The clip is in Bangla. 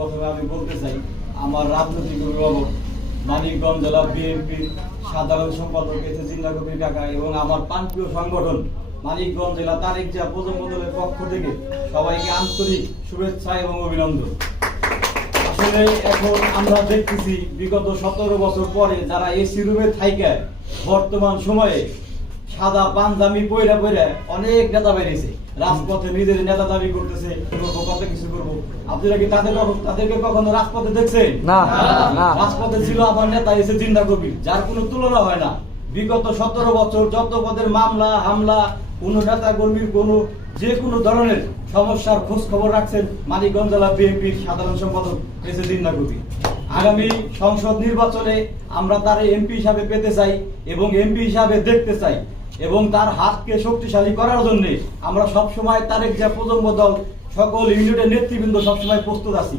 প্রথমে আমি বলতে চাই আমার রাজনৈতিক অভিভাবক মানিকগঞ্জ জেলা বিএনপির সাধারণ সম্পাদক এসে জিন্দা কবির কাকা এবং আমার প্রান্তীয় সংগঠন মানিকগঞ্জ জেলা তারেক জিয়া প্রজন্ম দলের পক্ষ থেকে সবাইকে আন্তরিক শুভেচ্ছা এবং অভিনন্দন। আসলে এখন আমরা দেখতেছি বিগত 17 বছর পরে যারা এসি রুমে থাইকা বর্তমান সময়ে সাদা পাঞ্জাবি পয়রা পয়রা অনেক নেতা বেরিয়েছে, রাজপথে নিজের নেতা দাবি করতেছে, কত কিছু করবো। আপনারা কি তাদেরকে কখনো রাজপথে দেখছেন? না। রাজপথে ছিল আমার নেতা এসে জিন্দা কবির, যার কোনো তুলনা হয় না। বিগত 17 বছর যত পদের মামলা হামলা, কোন নেতা কর্মীর যে কোনো ধরনের সমস্যার খোঁজ খবর রাখছেন মানিকগঞ্জ জেলা বিএনপির সাধারণ সম্পাদক এসে জিন্দা কবির। আগামী সংসদ নির্বাচনে আমরা তার এমপি হিসাবে পেতে চাই এবং এমপি হিসাবে দেখতে চাই এবং তার হাতকে শক্তিশালী করার জন্য আমরা সবসময় তারেক জিয়া প্রজন্ম দল সকল ইউনিটের নেতৃবৃন্দ সবসময় প্রস্তুত আছি।